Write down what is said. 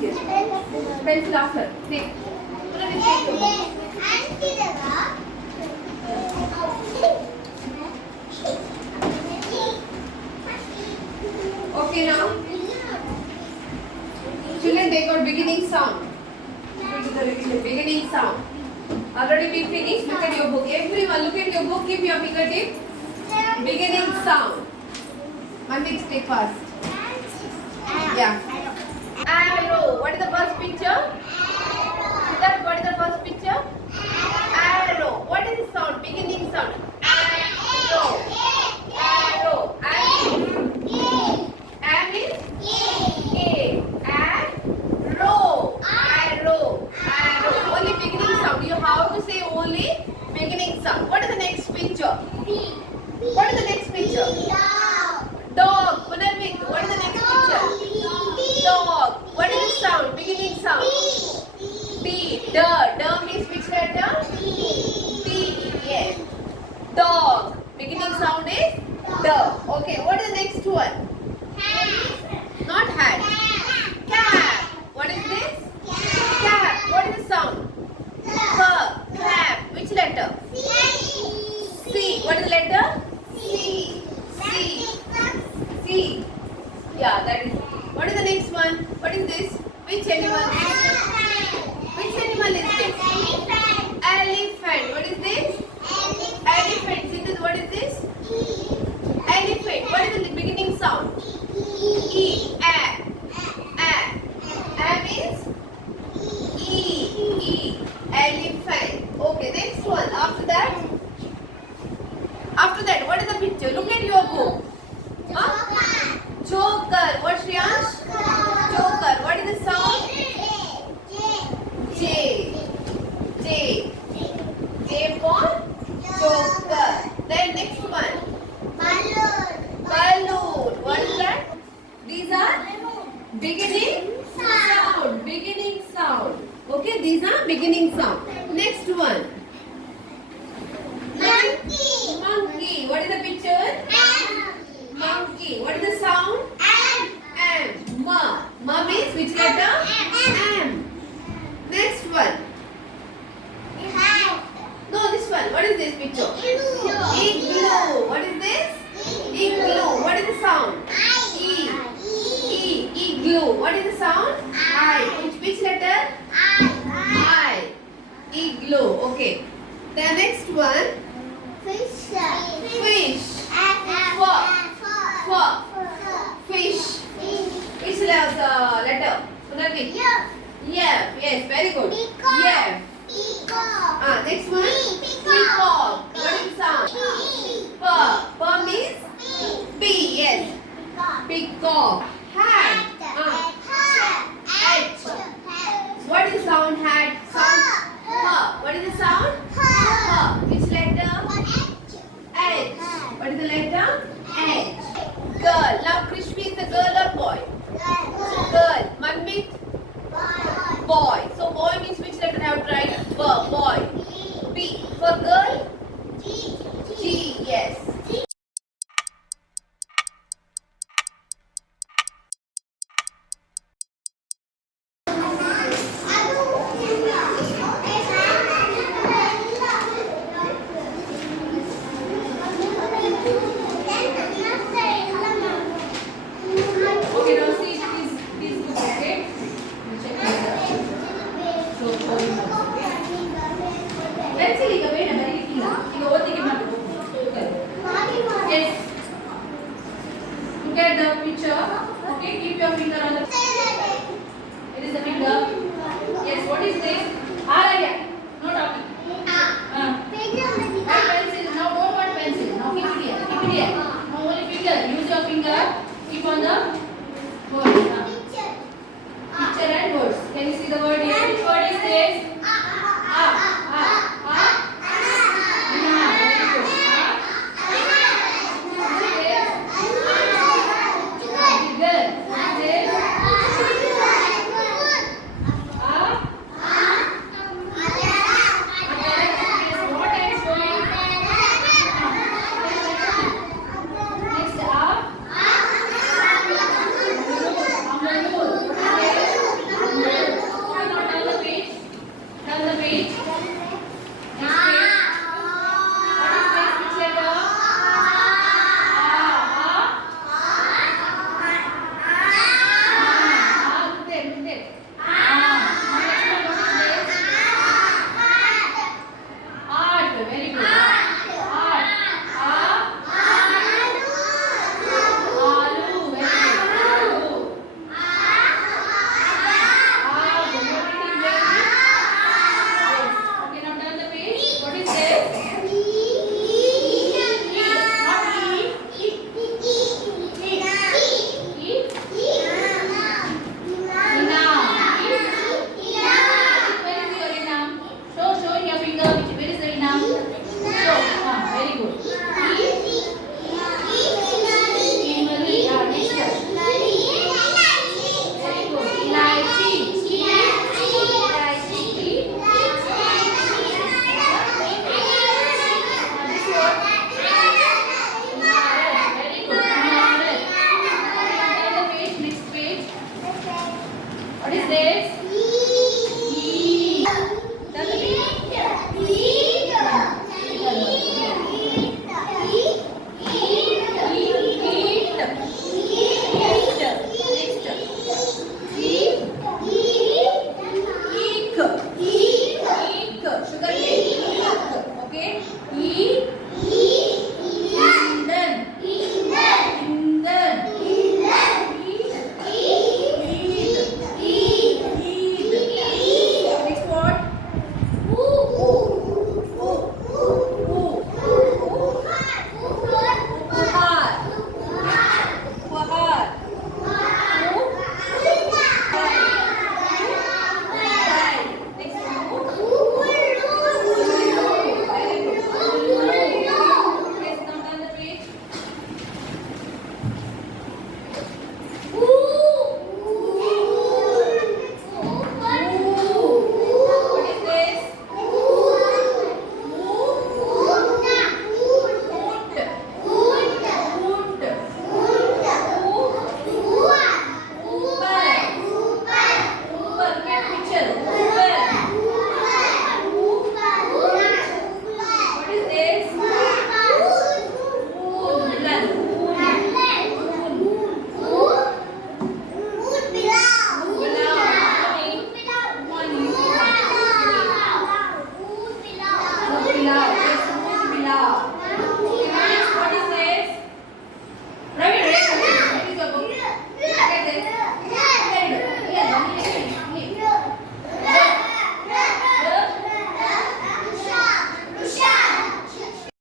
Yes. Pencil after. Take. Okay now. Children, take out beginning sound. Beginning sound. Already we finished. Look at your book. Everyone, look at your book. Keep your fingertip. Beginning sound. One next take fast. Yeah. Arrow. What is the first picture? Siddharth, what is the first picture? Arrow. What is the sound? Beginning sound. Arrow. Arrow. Am is A. Arrow. Arrow. Arrow. Only beginning sound. You have to say only beginning sound. What is the next picture? What is the next picture? Dog. Punarvik. What is the next picture? Dog. What is the sound? Beginning sound. D. D means which letter? D. Yes. Dog. Beginning sound is D. Okay. What is the next one? Not hat. Cap. What is this? Cap. What is the sound? Cap. Which letter? C. What is the letter? C. C. C. Yeah, that is. What is the next one? What is this? Which animal is this? Which animal is this? Elephant. What is this? Elephant. See this? What is this? Elephant. What is the beginning sound? E. A. A means E. E. Elephant. Okay, next one. After that? After that, what is the picture? Look at your book. Huh? Joker. What, Shriyansh? Joker. What is the sound? J. J. J for Joker. Then next one. Balloon. What is that? These are beginning sound. Beginning sound. Okay, these are beginning sound. Next one. Monkey. What is the picture? Monkey. What is the sound? M. Ma means which letter? M. Next one. No, this one. What is this picture? Igloo. What is this? Igloo. What is the sound? E. E. Igloo. What is the sound? I. Which letter? I. Igloo. Okay. The next one. Fish. Fish. Which letter? Punarvik. Yes, very good. Yes. Next one. Peacock. What is the sound? P means P. Yes. Peacock. Hat. H. What is the sound? Hat. Sound. What is the sound? Which letter? H. What is the letter? H. Girl. Now Krishmi is the girl or